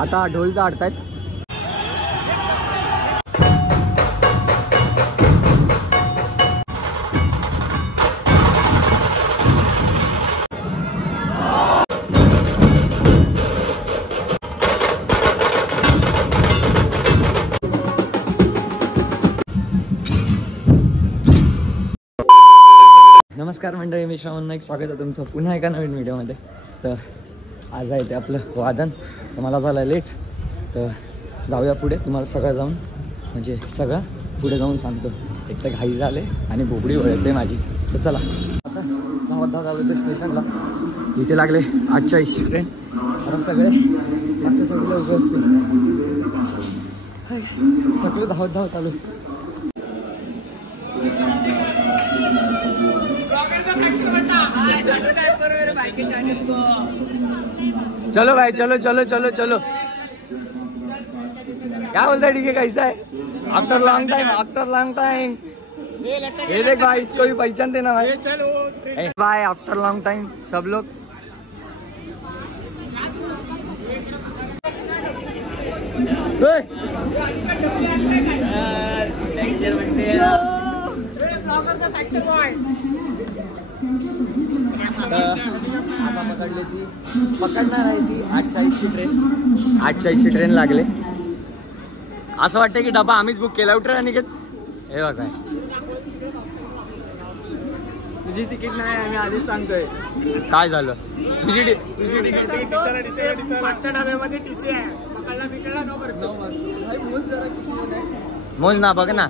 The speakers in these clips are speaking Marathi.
आता ढोल काढतायत. नमस्कार मंडळी, मी श्रावण नाईक. स्वागत आहे तुमचं पुन्हा एका नवीन व्हिडिओमध्ये. तर आज आहे ते आपलं वादन. तर मला झालं लेट, तर जाऊया पुढे. तुम्हाला सगळं जाऊन म्हणजे सगळं पुढे जाऊन सांगतो. एक तर घाई झाले आणि बोबडी वळते माझी. तर चला आता धावत आलो ते स्टेशनला. इथे लागले 8:40ची ट्रेन. आता सगळे मागच्या साईडला उभे असतील. थकलो धावत आलो. चलो भाई, चलो चलो चलो चलो. क्या बोलता है? ठीक है, कैसा है? After long time. ये देख भाई, इसको भी पहचानते ना भाई. भाई आफ्टर लॉन्ग टाइम सब लोग. आता पकडली ती, पकडणार आहे ती 8:40ची ट्रेन. 8:40ची ट्रेन लागले. असं वाटतं की डबा आम्हीच बुक केला. उठरा निघत. हे बघ काय, तुझी तिकीट नाही, आम्ही आधीच सांगतोय. काय झालं? तुझी तिकीट मागच्या डब्यामध्ये टीसी आहे. पकडला नो करतो. मोज ना, बघ ना.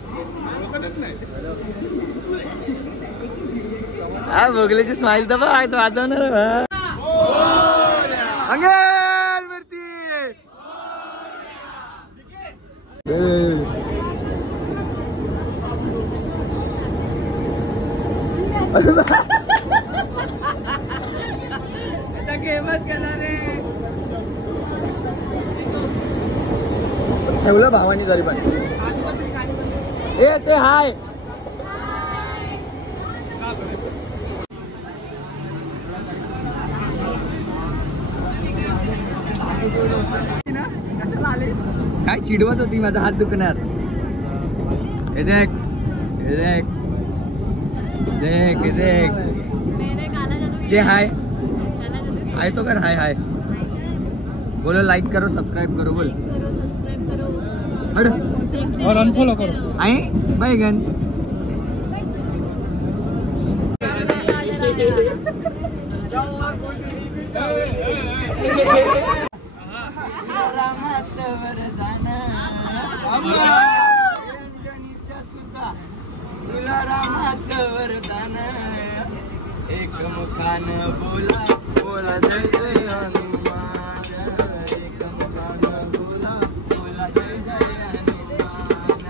बघल्याची स्माइल तर बघ, तो वाजवणार मंगलमूर्ती. ठेवलं भावानी तरी पण. ए से हाय. काय चिडवत होती? माझा हात दुखणार. हे देख, हे देख, देख, हे देख. से हाय. हाय तो कर. हाय हाय बोलो. लाइक करो, सब्सक्राइब करो. बोल. और अनफॉलो करो. आई बैगन. रामाचं वरदान रंजनीच्या सुद्धा तुला रामाचं वरदान. एकमुखानं बोला बोला जय जय हनुमान. एकमुखानं बोला बोला जय जय हनुमान.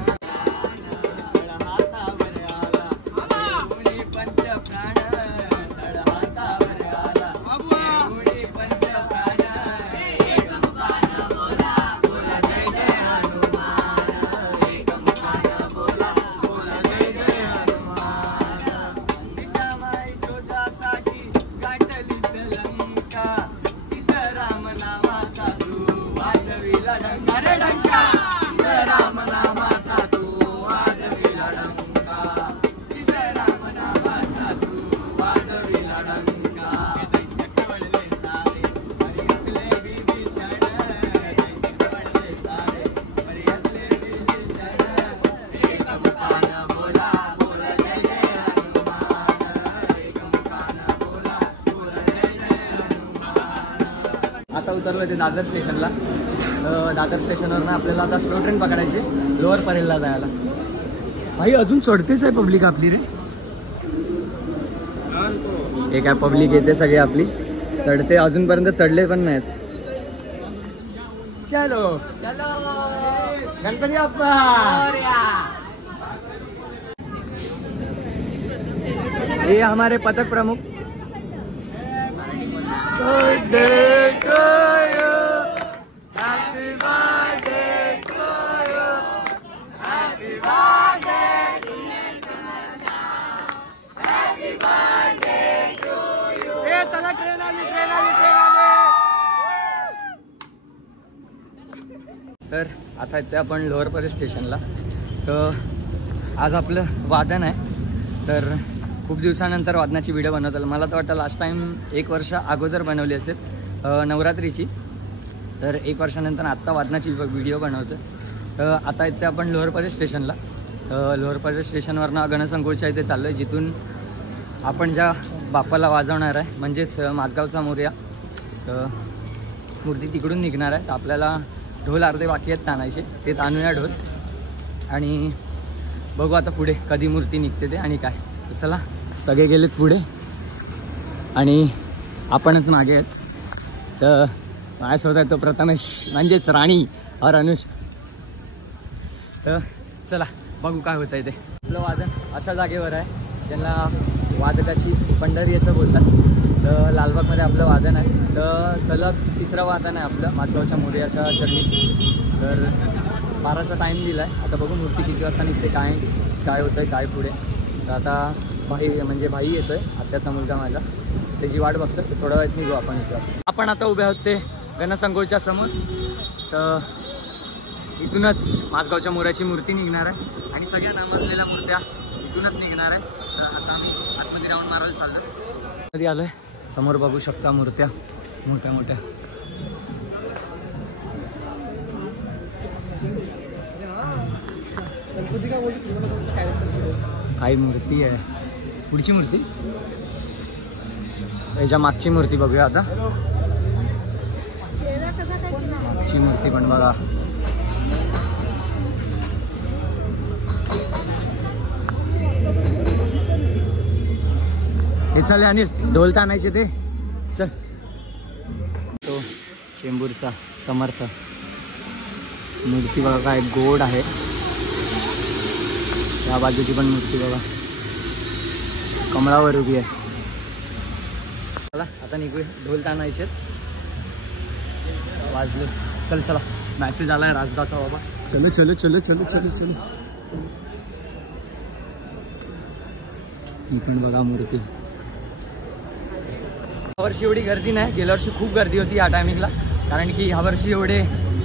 तळ हातावर आला देऊळी पंचप्राण. तळ हातावर आला देऊळी पंचप्राण. एकमुखानं बोला बोला जय जय हनुमान. एकमुखानं बोला बोला जय जय हनुमान. सीतामाई शोधासाठी गाठलीच लंका. तिथं राम नावाचा तू वाजविला डंका रे डंका. तिथं राम नावाचा तू वाजविला डंका. तिथं राम नावाचा तू वाजविला डंका. दैत्य कवळले सारे हरी असले विभीषण. दैत्य कवळले सारे हरी असले विभीषण. एकमुखानं बोला बोला जय जय हनुमान. एकमुखानं बोला बोला जय जय हनुमान. आता उतरलो ते दादर स्टेशनला. दादर स्टेशनवरनं आपल्याला आता स्लो ट्रेन पकडायची लोअर परेलला जायला. भाई अजून चढतेच आहे पब्लिक आपली रे. हे काय पब्लिक येते सगळी आपली. चढते, अजूनपर्यंत चढले पण नाहीत. चलो चलो गणपती बाप्पा. ये हमारे पथक प्रमुख. चला ट्रेन आली. तर आता इथे आपण लोअर परेश स्टेशनला. तर आज आपलं वादन आहे. तर खूप दिवसानंतर वादनाची व्हिडिओ बनवत आलं. मला तर वाटतं लास्ट टाईम 1 वर्ष अगोदर बनवली असेल नवरात्रीची. तर 1 वर्षानंतर आत्ता वादनाची व्हिडिओ बनवतो. तर आता इथे आपण लोअर परेश स्टेशनला. लोअर परेश स्टेशनवरनं गणसंकुलच्या इथे चाललो आहे, जिथून आपण ज्या बाप्पाला वाजवणार आहे म्हणजेच माझगावचा मोरया. तर मूर्ती तिकडून निघणार आहे. तर आपल्याला ढोल अर्धे बाकी आहेत ताणायचे, ते ताणूया ढोल आणि बघू आता पुढे कधी मूर्ती निघते ते आणि काय. तर चला, सगळे गेलेत पुढे आणि आपणच मागे आहेत. तर माझ्यासोबत आहे तो प्रथमेश म्हणजेच राणी और अनुष. तर चला बघू काय होतं आहे ते. आपलं वादन अशा जागेवर आहे ज्यांना वादकाची पंढरी असं बोलतात. तर लालबागमध्ये आपलं वादन आहे. तर सलग 3रं वादन आहे आपलं माझगावच्या मोरयाच्या चरणी. तर 12चा टाईम दिला आहे. आता बघू मूर्ती किती वाजता निघते, काय होतं आहे काय पुढे. तर आता भाई येतो आहे, आत्याचा मुलगा माझा, त्याची वाट बघतो. तर थोड्या वेळात निघू आपण इथं. आपण आता उभे आहोत ते गणसंकुलच्या समोर. तर इथूनच माझगावच्या मोरयाची मूर्ती निघणार आहे आणि सगळ्या नामाजलेल्या मूर्त्या इथूनच निघणार आहे. तर आता आम्ही आतमध्ये राऊंड मारायला चाललो. कधी आलो आहे, समोर बघू शकता मूर्त्या मोठ्या मोठ्या. काही मूर्ती आहे. पुढची मूर्ती, याच्या मागची मूर्ती बघूया आता. मागची मूर्ती पण बघा. हे चल अनिल, ढोल ताणायचे ते चल. तो चेंबूरचा समर्थ मूर्ती बघा, काय गोड आहे. या बाजूची पण मूर्ती बघा, कमळावर उभी आहे. चला आता निघूया, ढोल ताणायचे वाजले. चल चला, मॅसेज आलाय राजदाचा बाबा. चलो चलो चलो चलो चलो चलो. ही पण बघा मूर्ती. यावर्षी एवढी गर्दी नाही, गेल्या वर्षी खूप गर्दी होती या टायमिंगला. कारण की यावर्षी एवढे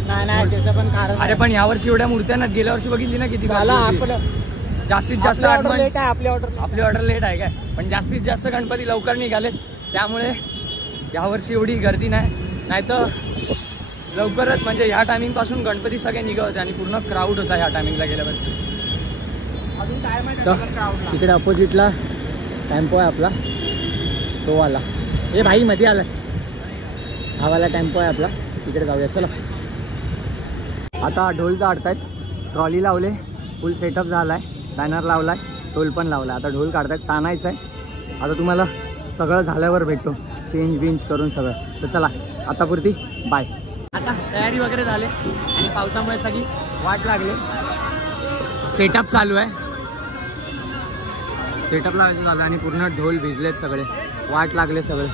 नाही त्याचं पण कारण. अरे पण यावर्षी एवढ्या मूर्त्या ना, गेल्या वर्षी बघितली ना किती जास्तीत जास्त. आपली ऑर्डर लेट आहे काय, पण जास्तीत जास्त गणपती लवकर निघालेत. त्यामुळे यावर्षी एवढी गर्दी नाही तर लवकरच म्हणजे ह्या टायमिंग पासून गणपती सगळे निघत होते आणि पूर्ण क्राऊड होता ह्या टायमिंगला गेल्या वर्षी. अजून काय माहिती, तिकडे अपोजिटला टेम्पो आहे आपला, तो वाला. हे भाई मध्ये आलास, हा वाला टेम्पो आहे आपला, तिकडे जाऊया. चला आता ढोल काढतायत, ट्रॉली लावले, फुल सेटअप झाला आहे, बॅनर लावला आहे, ढोल पण लावला. आता ढोल काढतायत, ताणायचं आहे. आता तुम्हाला सगळं झाल्यावर भेटतो, चेंज बिंज करून सगळं. तर चला आता पुरती बाय. आता तयारी वगैरे झाले आणि पावसामुळे सगळी वाट लागली. सेटअप चालू आहे, सेटअप लावायचं झालं आणि पूर्ण ढोल भिजलेत सगळे, वाट लागले सगळे.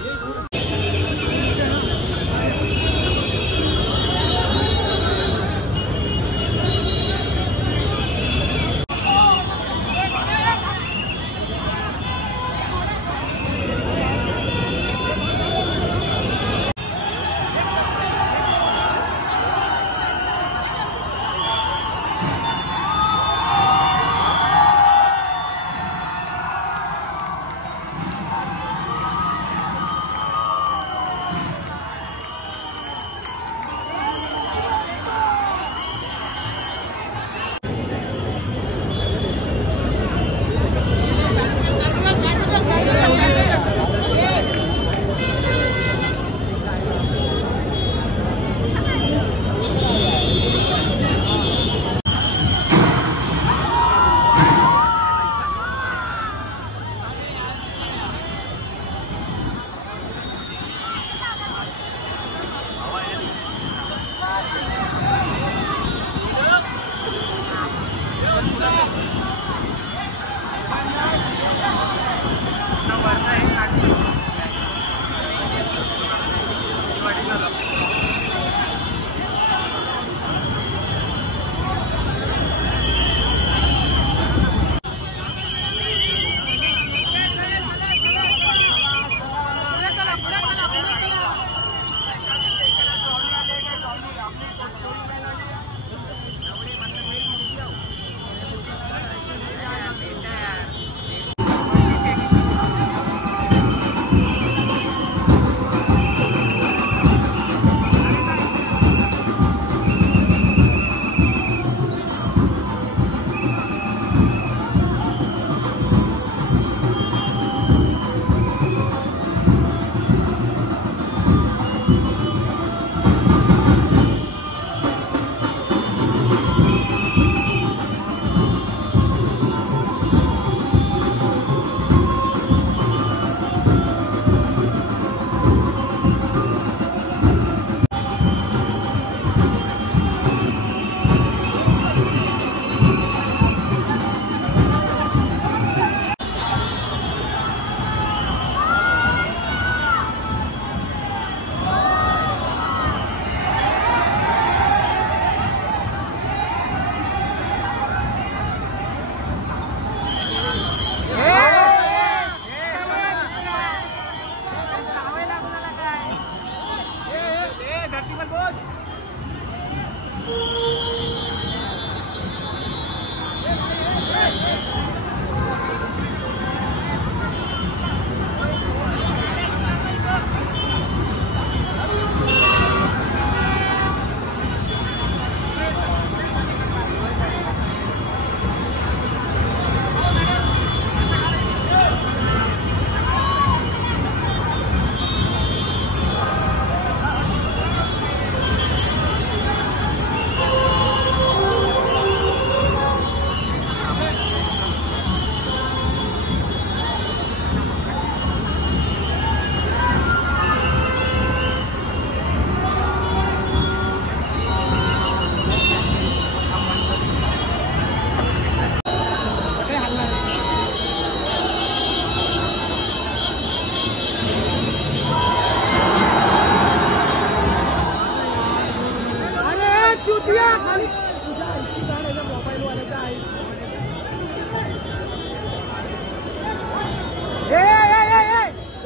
चुतिया खाली तुझ्या आईची गाड आहे मोबाईल वाल्याचा आहे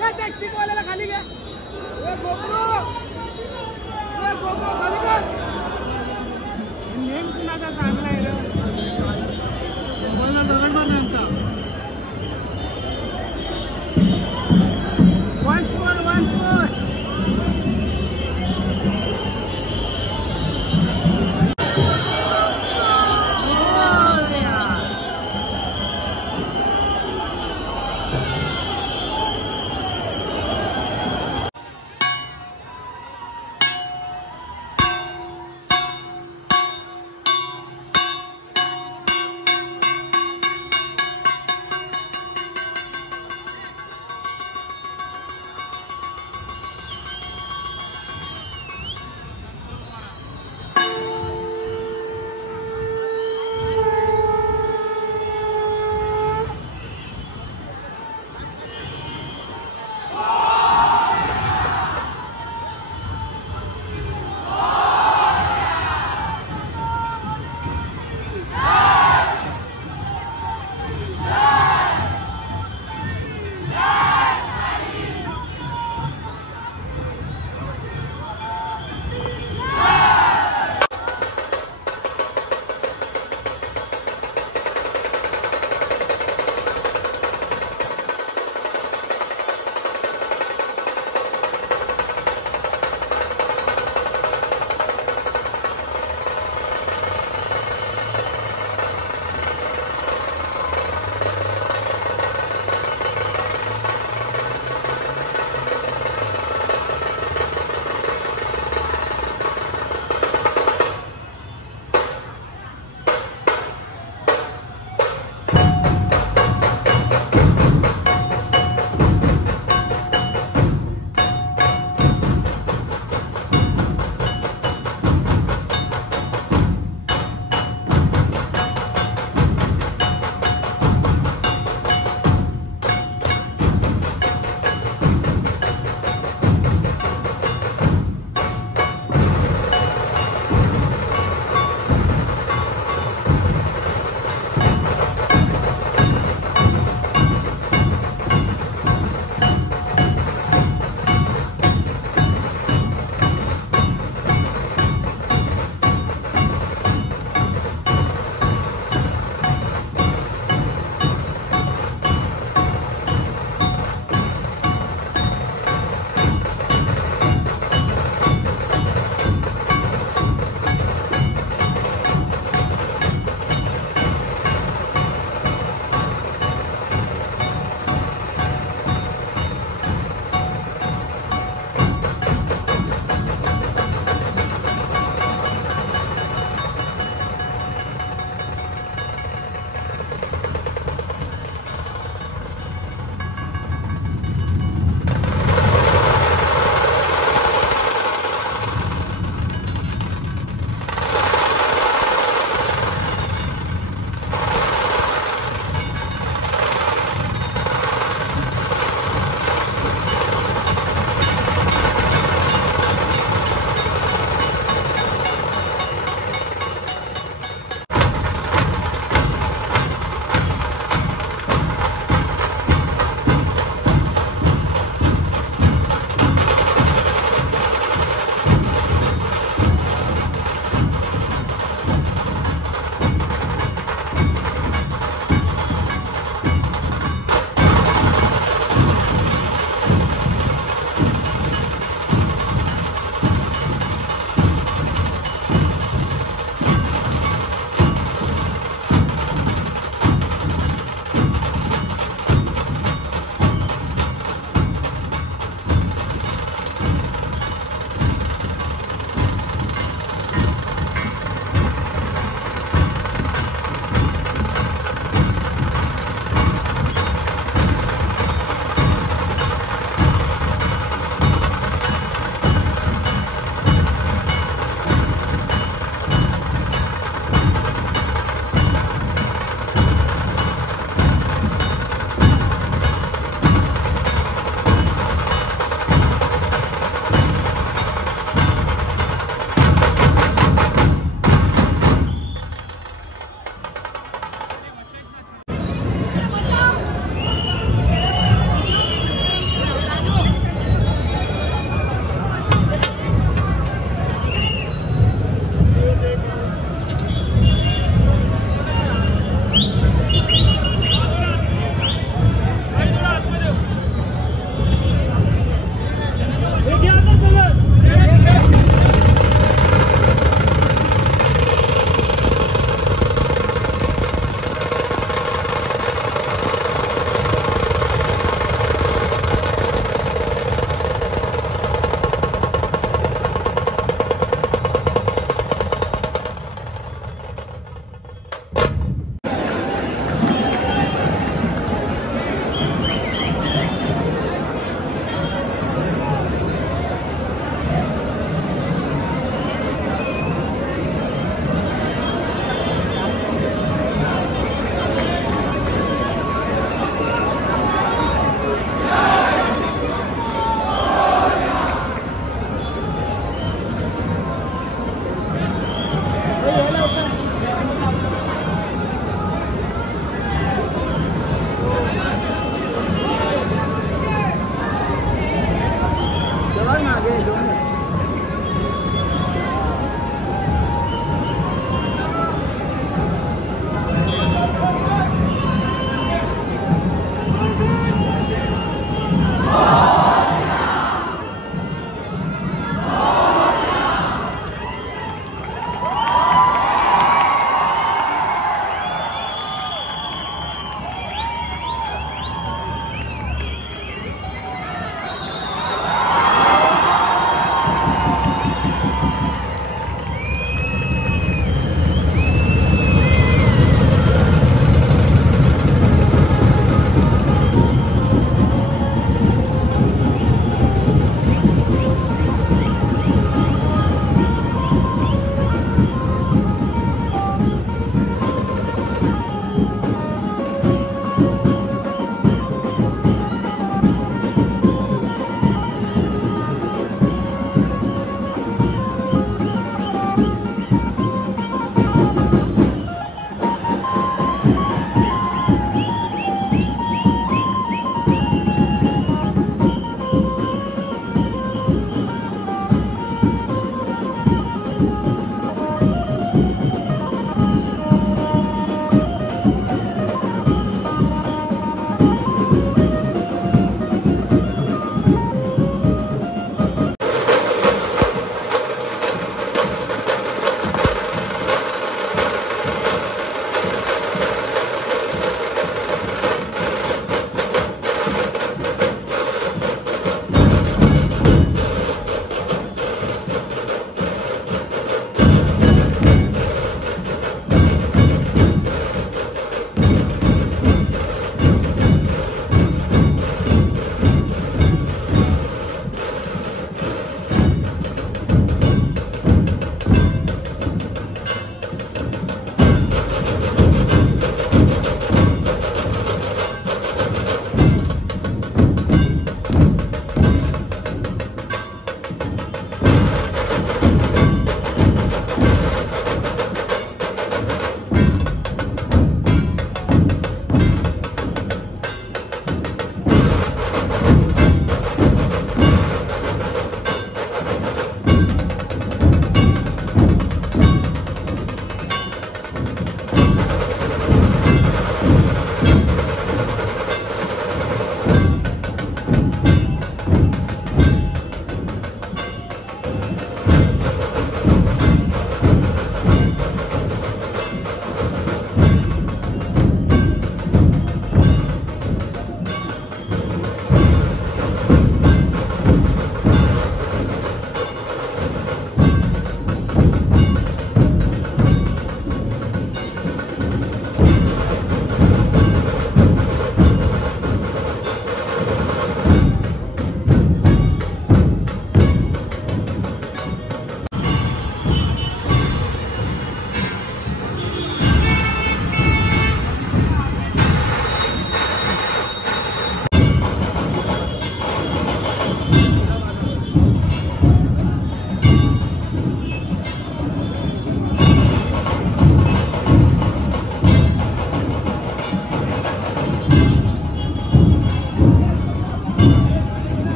ए टेस्टिंग वाल्याला खाली घ्या ए गोप्रो खाली कर नेम कुणाचा चांगला आहे रे मोबाईलला दगड मार नेमका वन स्कोर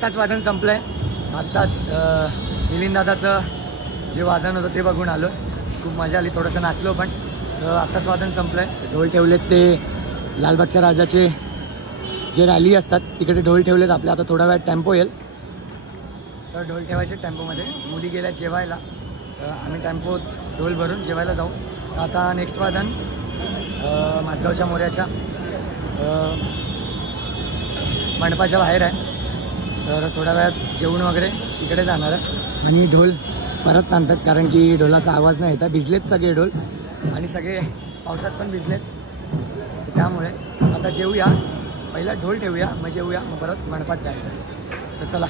आत्ताच वादन संपलं आहे. आत्ताच मिलिंद दादाचं जे वादन होतं ते बघून आलो. खूप मजा आली, थोडंसं नाचलो पण. आत्ताच वादन संपलं आहे. ढोल ठेवलेत ते लालबागच्या राजाचे जे रॅली असतात तिकडे ढोल ठेवलेत आपले. आता थोडा वेळ टेम्पो येईल तर ढोल ठेवायचे टेम्पोमध्ये. मुली गेल्या जेवायला, आम्ही टेम्पोत ढोल भरून जेवायला जाऊ. आता नेक्स्ट वादन माझगावच्या मोऱ्याच्या मंडपाच्या बाहेर आहे. तर थोड्या वेळात जेवण वगैरे तिकडे जाणार आहे आणि ढोल परत आणतात कारण की ढोलाचा आवाज नाही येतात. भिजलेत सगळे ढोल आणि सगळे पावसात पण भिजलेत. त्यामुळे आता जेवूया, पहिला ढोल ठेवूया, मग जेवूया, मग परत मंडपात जायचं. तर चला.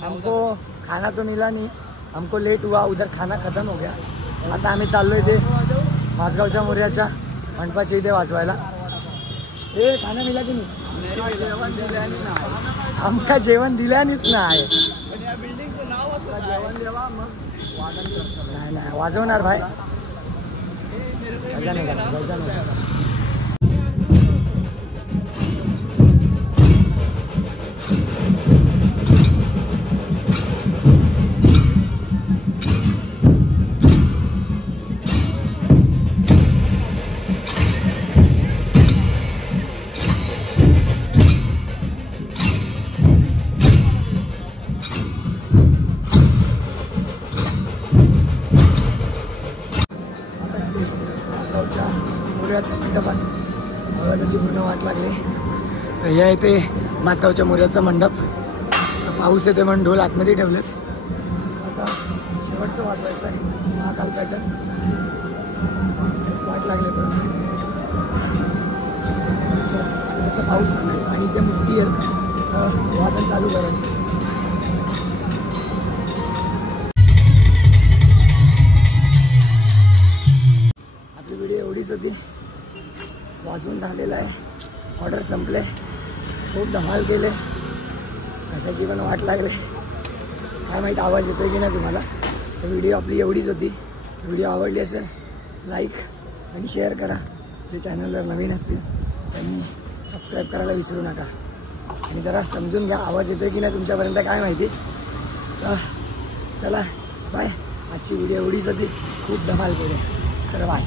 हमको खाना तो मिला नहीं, हमको लेट हुआ, उधर खाना खत्म हो गया. आता आम्ही चाललोय ते माझगावच्या मोऱ्याच्या मंडपाच्या इथे वाजवायला. हे खाना मिला की नाही? आमका जेवण दिल्यानेच नाही. नाही नाही वाजवणार भाई. मजा नाही करणार, मजा नाही. मंडपात आवाजाची पूर्ण वाट लागली. तर या इथे माझगावच्या मोऱ्याचं मंडप. पाऊस येते म्हणून ढोल आतमध्ये ठेवलेत. आता शेवटचं वाजवायचं आहे महाकाल पॅटर्न. वाट लागले पण चला. आता जसं पाऊस थांबेल आणि इथे मुक्ती येईल वादन चालू करायचं. आपली व्हिडिओ एवढीच होती. वाजवून झालेलं आहे, ऑर्डर संपले, खूप धमाल केले, कशाची पण वाट लागले. काय माहीत आवाज येतोय की नाही तुम्हाला. तर व्हिडिओ आपली एवढीच होती. व्हिडिओ आवडली असेल लाईक आणि शेअर करा. जे चॅनलवर नवीन असतील त्यांनी सबस्क्राईब करायला विसरू नका. आणि जरा समजून घ्या आवाज येतोय की नाही तुमच्यापर्यंत काय माहिती. चला बाय. आजची व्हिडिओ एवढीच होती. खूप धमाल केले. चला बाय.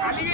खाली